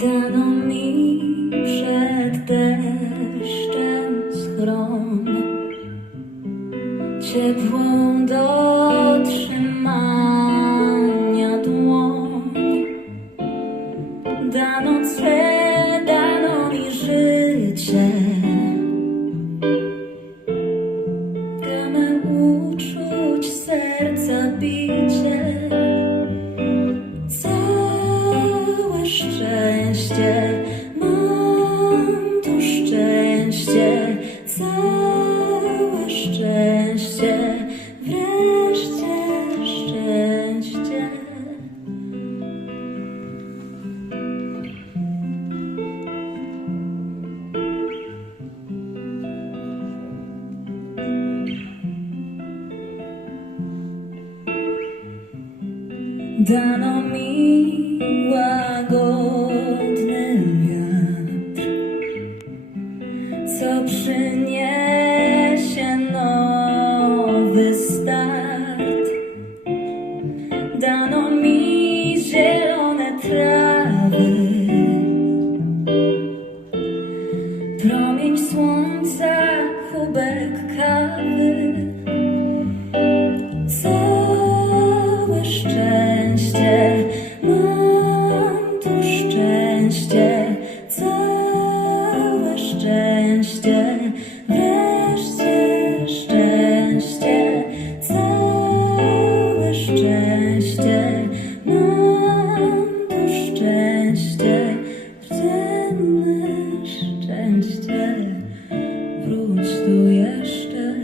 Dano mi przed deszczem schron, ciepło. Dano mi łagodny wiatr, co przyniesie nowy start. Dano mi zielone trawy, promień słońca, kubek kawy. Wreszcie szczęście, całe szczęście, mam tu szczęście, wdzienne szczęście, wróć tu jeszcze.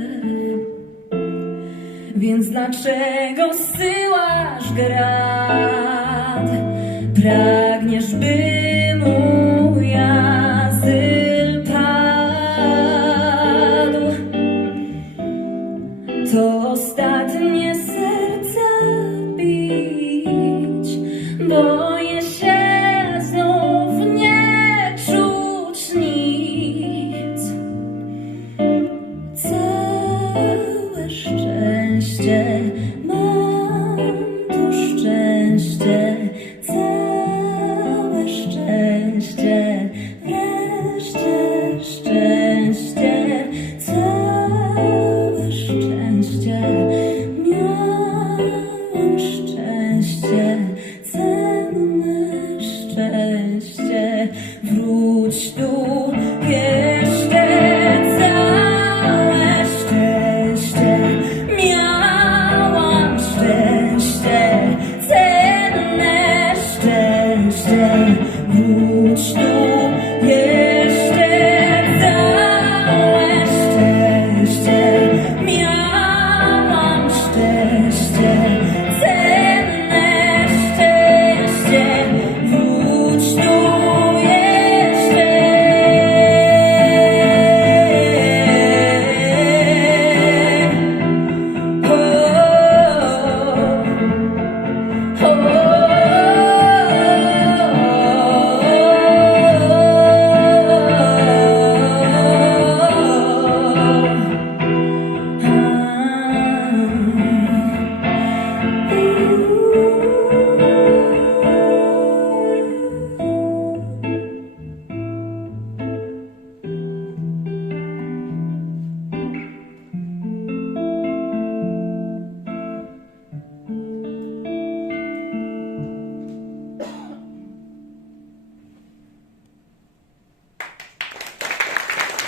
Więc dlaczego zsyłasz grad? Pra